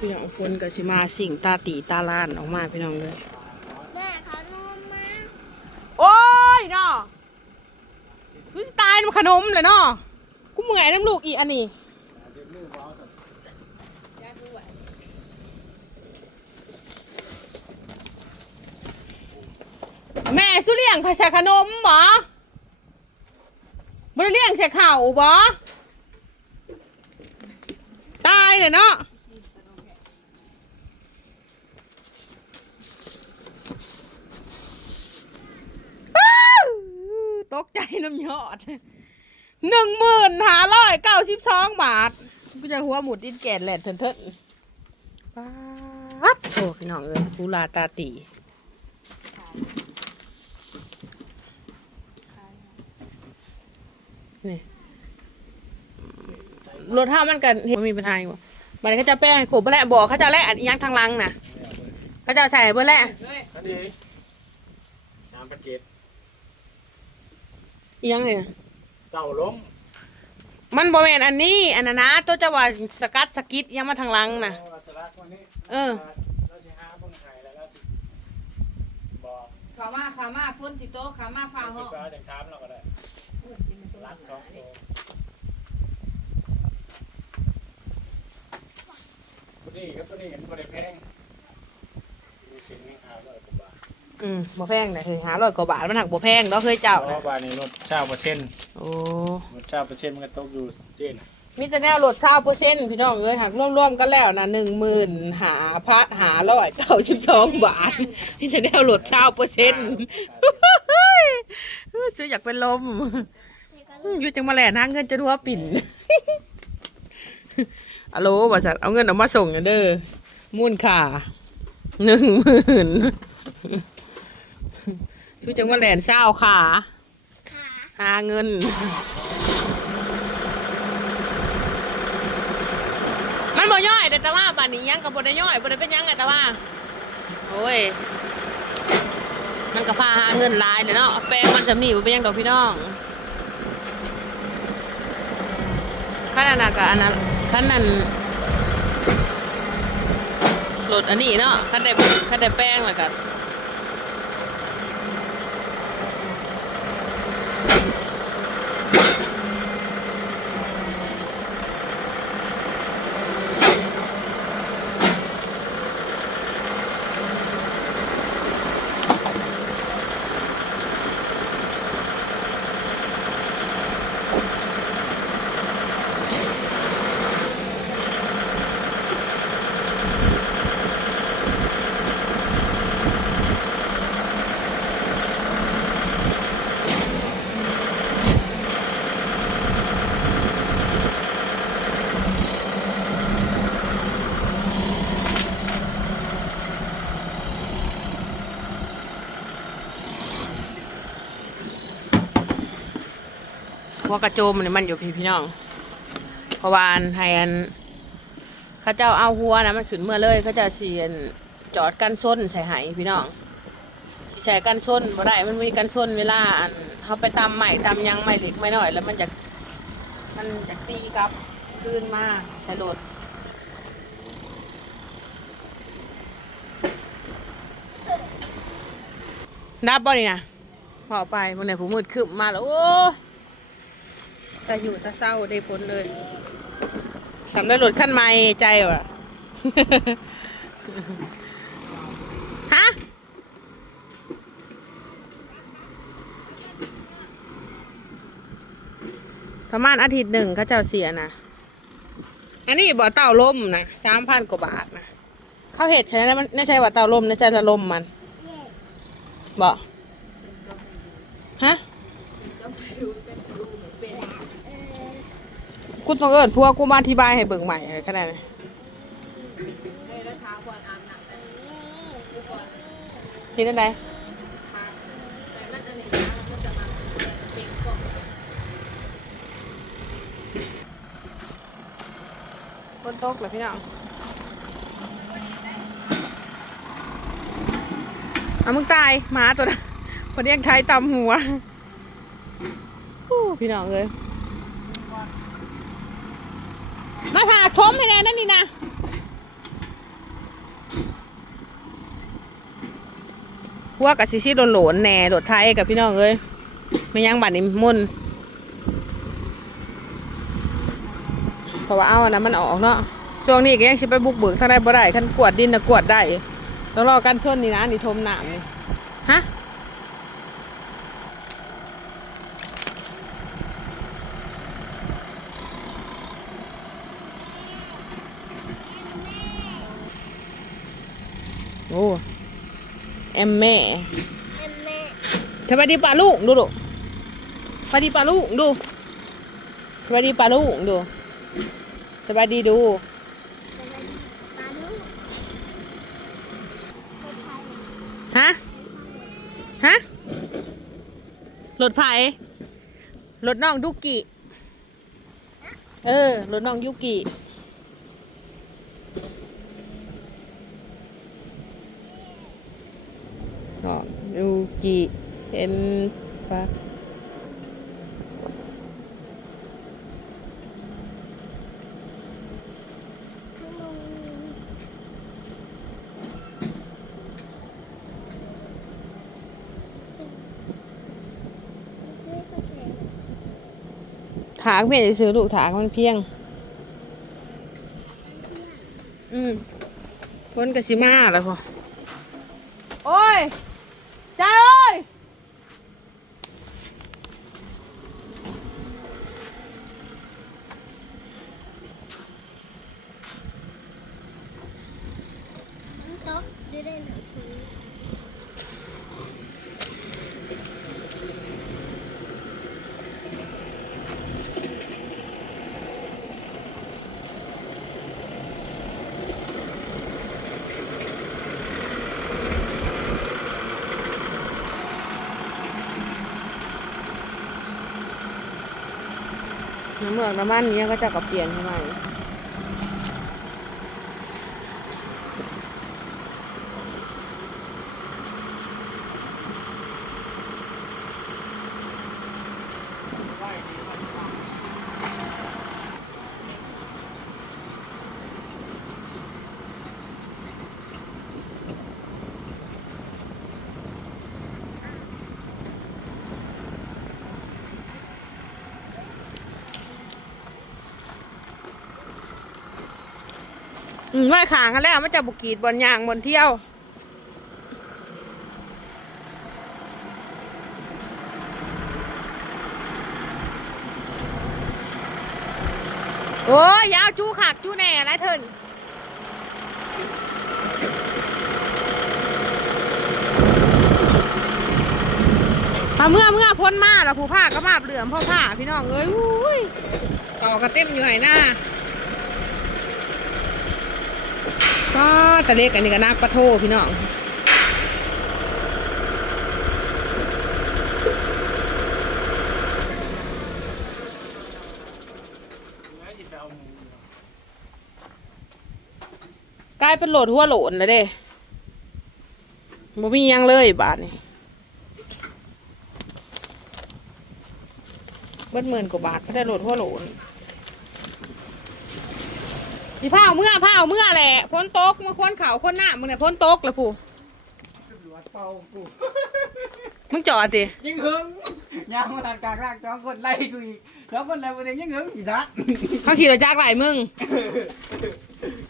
พี่น้องคนก็สิมาสิ่งตาตีตาล้านออกมาพี่น้องเลยแม่ขนมมาโอ้ยเนาะกูสิตายน้ำขนมเลยเนาะกูเมื่อยน้ำลูกอีอันนี้แม่สุเลี้ยงภาษาขนมบ่บ่ได้เลี้ยงใส่ข้าวบ่ตายเลยเนาะ อ้าวตกใจ น้ำยอดหนึ่งหมื่นห้าร้อยเก้าสิบสองบาทกูจะหัวหมุดอินแกนแหลนเถินเถินป๊าโอ้พี่น้องเอ้ยกูลาตาตีนี่รถห้ามันกันเห็นมีปัญหาอยู่บัดนี้เขาจะแป้งให้ขบเบอร์แหละบอกเขาจะแล่อันอียังทางลังน่ะเขาจะใส่เบอร์แหละอันนี้สามพันเจ็ด อีหยังเนี่ยเต่าล้มมันบริเวณอันนี้ อันนั้นนะตัวจะว่าสกัดสกิดยังมาทางหลังนะเราจะรักวันนี้เออ เราจะหาเบิ่งไห้แล้วเราสิบอกขามาขามาฝนสิโตขามาฟ้าติห้อดงก็จังถามเราก็ได้รักสองตัวตัวนี้ครับตัวนี้เห็นบ่ได้แพงมีสิ่งนี้หาร้อยกว่าบาท อืมบ่แพงนะคือหาร้อยกว่าบาทมันหักบ่แพงเนาะเคยเจ้าเพนะราะว่าในรถเช่าเปอร์เซ็นต์โอ้รถเช่าเปอร์เซ็นต์มันก็ตกอยู่เจ๊น่ะมีแต่แนวลดเศร้าเปอร์เซ็นต์พี่น้องเอ้ยหักรวมๆกันแล้วนะหนึ่งหมื่นหาพัดหาร้อยเก้าสิบสองบาทมีแต่แนวลดเศร้าเปอร์เซ็นต์ซื้ออยากเป็นลมอยู่จังมาแหล่นหาเงินจนหัวปิ่นอะโหลบริษัทเอาเงินออกมาส่งกันเด้อมูลค่าหนึ่งหมื่น ชูจังว่าแหลนเศร้าค่ะขาหาเงิน มันบ่ย่อยเด้อแต่ว่าป่านนี้ยังกับบ่ได้ย่อยบ่ได้เป็นหยังไงแต่ว่าโอ้ยมันก็พาหาเงินหลายเด้อเนาะแปลงมันสำนีบ่เป็นหยังดอกพี่น้องขั้นนั้นน่ะก็อันนั้นขั้นนั้นรถอันนี้เนาะขั้นได้ขั้นได้แป้งแล้วก็หั กระโจมนี่มันอยู่พี่พี่น้องเพราะว่าอันให้อันเขาเจ้าเอาหัวนะมันขึ้นเมื่อเลยเขาจะเสียนจอดกันส้นใส่ไหพี่น้องสิใส่กันส้นบ่ได้มันมีกันส้นเวลาอันเขาไปตำใหม่ตำยังใหม่เล็กไม่น้อย แล้วมันจะมันจะตีกลับคืนมาใช้รถดับบ่นี่นะพอไปวันไหนผมมืดขึ้นมาแล้วโอ้ แต่อยู่แตะเศร้าได้ผลเลยสำได้รถขั้นไม่ใจว่ะฮะประมาณอาทิตย์หนึ่งเขาเจ้าเสียนะอันนี้บ่อเต่าล่มนะสามพันกว่าบาทนะเขาเห็ดใช่ไหมมันไม่ใช่ว่าเต่าล่มไม่ใช่ละล่มมันเย่บ่ฮะ เออ กูต้องเอิญพวกกูมาอธิบายให้เบิ่งใหม่ขนาดนี้คิดได้ไหนนตกเหรอพี่น้องเอามึงตายหมาตัวนั้นคนเลี้ยงไทยตำหัวพี่น้องเลย ผาชมให้แน่นั่นนี่นะพวกกับซีซี่โหลนแน่โดดไทยกับพี่น้องเอ้ยไม่ยังบัตรนี่มุนเพราะว่าเอานะมันออกเนาะช่วงนี้ก็ยังชิไปบุกเบิกทางได้บ่ได้ขันกวดดินนะกวดได้ต้องรอกันช่วงนี้นะนี่ทมหนามนี่ฮะ อ้แอมแม่เอ็มแม่สวัสดีป่าลูกดูดูสวัสดีป่าลูกดูสวัสดีป่าลูกดูสวัสดีดูปลาลูกคนไทยฮะฮะรถไผรถน้องยุกิ เออรถน้องยุกิ น้อง ยุกิเห็นปะข้างลงซื้อกาแฟถากไม่ได้ซื้อลูกถากมันเพียง อืมพ้นกระสิมาแล้วพอโอ้ยจ้าเอ้ย น้ำตกได้ได้หนังสือ น้ำ เมือกน้ำมันเนี้ยก็จะกับเปลี่ยนใช่ไหม อืมไหวขางกันแล้วมันจะบุกีดบนยางบนเที่ยวโอ้ยยาวจูขากจูแน่ไรเถินมาเมื่อเมื่อพ้นมาแล้วผู้ผ้าก็มาเหลื่อมพ่อผ้าพี่น้องเอ้ยอุ้ยต่อกระเต็มอยู่ไหนหน้า ก็ตะเล็กอันนี้ก็นักปะโทพี่น้องกลายเป็นโหลดหัวโหลนแล้วเด้บ่มียังเลยบาทนี่เบิดหมื่นกว่าบาทก็ได้โหลดหัวโหลน พี่ผ้าเอาเมื่อผ้าเอาเมื่อแหละพ้นตกเมื่อคนเขาคนหน้ามึงเนี่ยพ้นตกแล้วผู้ตำรวจเป่ากูมึงจอดดิยิงหึงยางมาทางกลางร่างสองคนไล่กูอีกสองคนไล่กูเองยิงหึงสีทัดเขาขี่รถจักรไหลมึง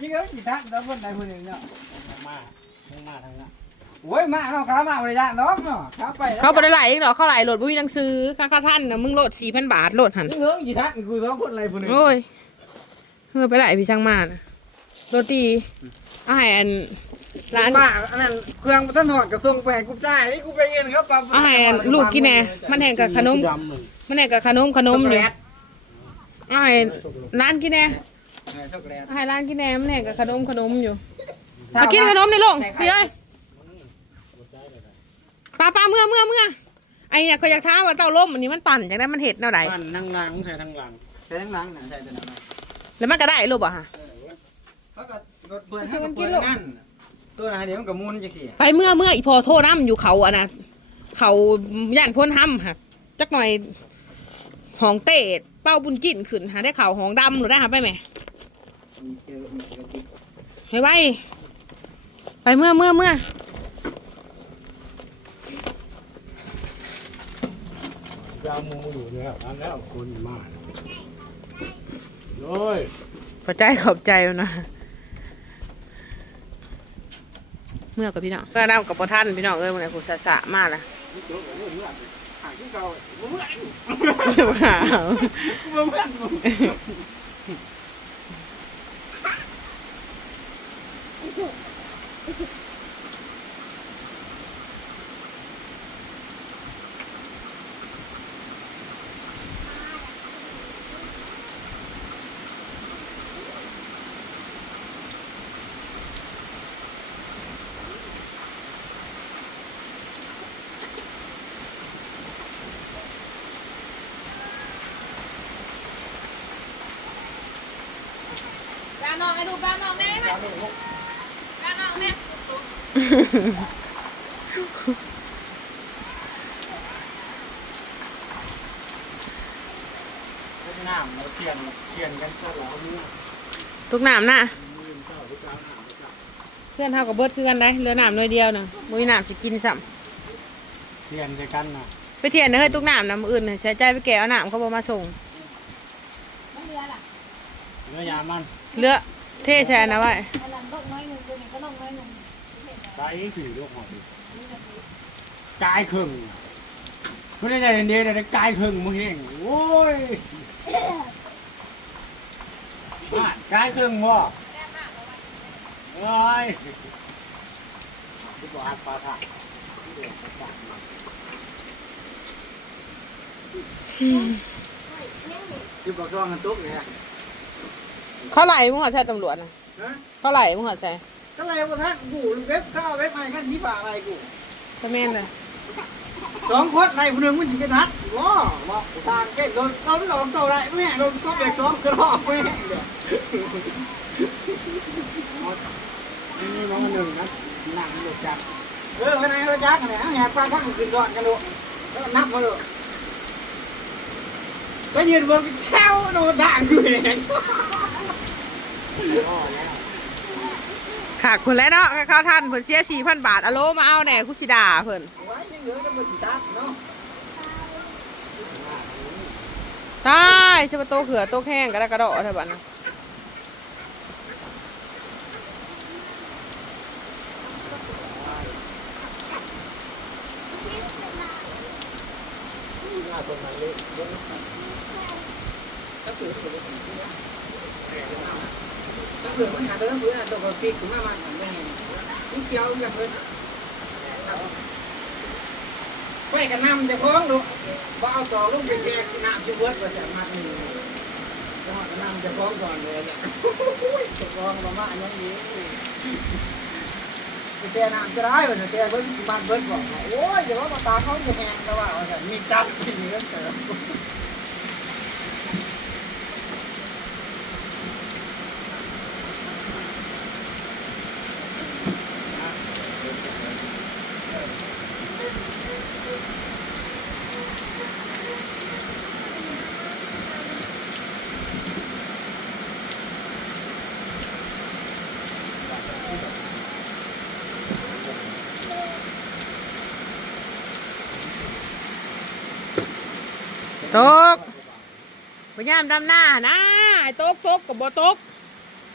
ยิงหึงสีทัดสองคนไล่กูเองเนาะมามึงมาทางนั้นโอ้ยมาเอาขามาเลยละน้องเนาะขาไปแล้วเขาบ่ได้ไหลเองหรอกเขาไหลโหลดบ่มีหนังสือค่าค่าท่านนะมึงโหลดสี่พันบาทโหลดหันยิงหึงสีทัดกูสองคนไล่กูเองโอ้ย เฮ้ยไปไหนพี่ช่างมานะโรตีอาหารร้านมาอันนั้นเครื่องพัฒนอดกระทรวงไปให้กูจ่ายให้กูไปเงินครับปั๊บอาหารลูกกินแน่มันแห่งกับขนมมันแห่งกับขนมขนมอยู่อาหารร้านกินแน่ช็อกโกแลตอาหารร้านกินแน่มันแห่งกับขนมขนมอยู่มากินขนมในโลงพี่เอ้ยป้าป้าเมื่อเมื่อเมื่อไอ้เนี่ยก็อยากท้ามว่าเต้าล้มอันนี้มันปั่นจากนั้นมันเห็ดแนวไหนปั่นนั่งหลังใส่ทางหลังใส่ทางหลังน่ะใส่ทางหลัง แล้วมันก็ได้ลูกบ่ฮะเขาก็รถเพื่อนเนั่นตัวไหนเดี๋ยวมันก็มุนจังสิไปเมื่อเมื่ออีพอโทษน้ำอยู่เขาอะนะเขาย่านพ้นห้ำค่ะจักหน่อยหองเตดเป้าบุญจิ้นขึ้นหาได้เขาหองดำหนูได้หะไปไหมไปไปไปเมื่อเมื่อเมื่อยาวมูอยู่แล้วแล้วคนมา โอ้ยขอบใจขอบใจนะเมื่อกับพี่น้องก็นำกับพ่อท่านพี่น้องเอ้ยมันไหนกูสะสะมากเลยเดี๋ยวเดี๋ยวเดี๋ยวหาที่เก่าบ่เหมือนว้ นบ่บ้านน้องไอ้ดูบ้านน้องแน่ไหมบ้านน้องแน่น้ำเราเทียนเทียนกันซะแล้วนี่ทุกน้ำนะเพื่อนเท่ากับเบิดคือกันได้เหลือน้ำหน่อยเดียวนะมุ้ยน้ำจะกินซ้เทียนใจกันน่ะำไปเทียนเด้อเฮ้ยทุกน้ำน้ำอื่นน่ะใช้ใจไปแก่เอาน้ำเขาบอกมาส่งมันเรือล่ะเนื้อยามัน เลือเทแชนะไว้อันนั้นลกน้อยหนึ่งตัวนี้ก็ลกน้อยหนึ่งไปสี่ลูกหอยกายครึ่งเพื่อนได้เดียวไกายครึ่งมึงเองโอ้ยบ้านกายครึ่งบ่เอ้ยที่บอกหักปลาถ่ายที่บอกช่วงกันตุ๊กเนี่ย เขาไหลมึงหัวใช่ตำรวจนะฮะเขาไหลมึงหัวใช่ก็เลยว่าท่านกูเว็บข้าวเว็บอะไรกันที่ป่าอะไรกูตะเมนเลยสองคนในคนหนึ่งมันถึงจะนัดว้าว่าทางเก่งโดนโดนหลอกตัวไรแม่โดนตัวเด็กสองกระรอกแม่นี่มันหนึ่งนะหนังหลุดจับเออวันไหนเราจักเนี่ยแหกปลาพักกินก่อนกันดูแล้วนับมาดู ก็ยืนบนแถวโดนด่างอยู่เนี่ยขากคนแล้วเนาะข้าท่านเพิ่นเสียสี่พันบาทอโลมาเอาแหน่คุชิดาเพิ่นไว้ยังเหลือจะมาจีตัดเนายจะมาโตเขือโตแห้งกระดกระดดเท่าบัดนะหน้าตรงนั้นเลยถ้าเกิดถ้าเกิดปัญหาเรื่องพื้นอะตัวคนปีกถึงแม่มันแม่นี่เกี่ยวอย่างเลย ไปกันนำจะพ้องดูว่าเอาต่อลูกไปแจกน้ำจะเวิร์ดว่าจะมาหนึ่งจังหวะกันนำจะพ้องก่อนเลยเนี่ยจะพ้องมามาอย่างนี้ไปแจกน้ำจะได้ว่าจะแจกเบิร์ดบ้านเบิร์ดบอกโอ้ยเดี๋ยวว่ามาตาเขาจะแหงแต่ว่ามีจับที่นี่ก็เจอ ตกพยายามดำหน้านะไอ้ตกตกกับบ่ตก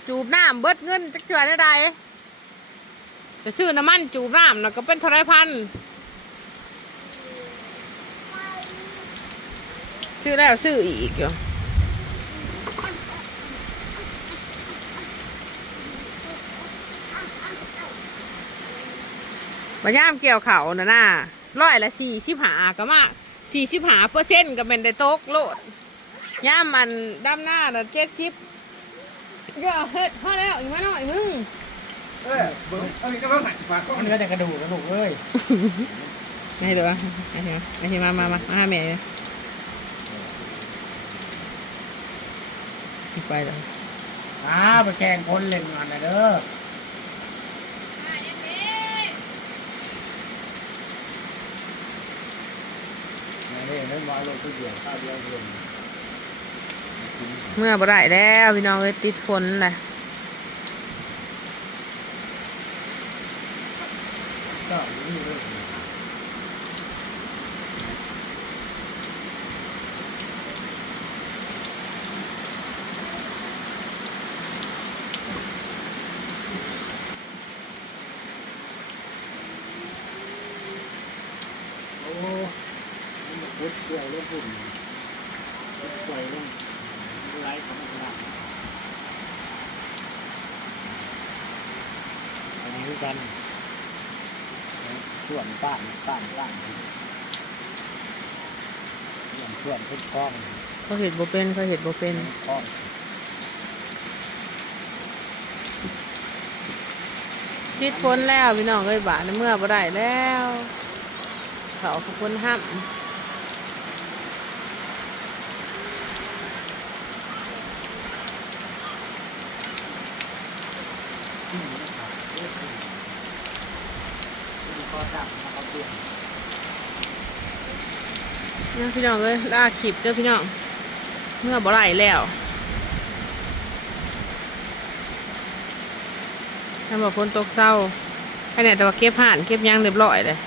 จูบน้ำเบิดเงินจักเถื่อได้ใดจะซื้อน้ำมันจูบน้ำน่ะก็เป็นท่าไรพันซื้อแล้วซื้ออีกอยู่พยายามเกี่ยวเขาน่ะนะร้อยละสี่สิบหาก็มา สี่สิบหาเปอร์เซ็นต์ก็เป็นได้ตกโลดย่ามันดำหน้าน่ะเจ็ดสิบก็เฮ็ดพอแล้วอีกมาหน่อยมึงเออเบิ่งเอ้ยจะว่าหันปากก็เนื้อแต่กระดูกกระดูกเอ้ยไงเดี๋ยวะไงเดี๋ยวไงเดี๋ยมามามามาหาแม่ไปแล้วอ่าไปแกงคนเล่นงานนะเด้อ เล่นวางลงที่เดียวข้าวเดียวเดียว เมื่อบ่ได้แล้วพี่น้องเอ้ยติดฝนเลย เปื่อยลงฝุ่นเปื่อยลงไร้ของมันอันนี้คือกันส่วนป้านป้านป้านส่วนส่วนทุกข้องเขาเห็ดบ่เป็นเขาเห็ดบ่เป็นข้องติดฝนแล้วพี่น้องเอ้ยบาดในเมื่อบ่ได้แล้ว เขาขบวนห้าม ข้อจับเอาเปลี่ยนนะพี่น้องเลยล่าขีบเด้อพี่น้องเมื่อบ่ไหลแล้วถ้าบอกคนตกเศร้าให้ไหนแต่ว่าเก็บห่านเก็บยังเรียบร้อยเลย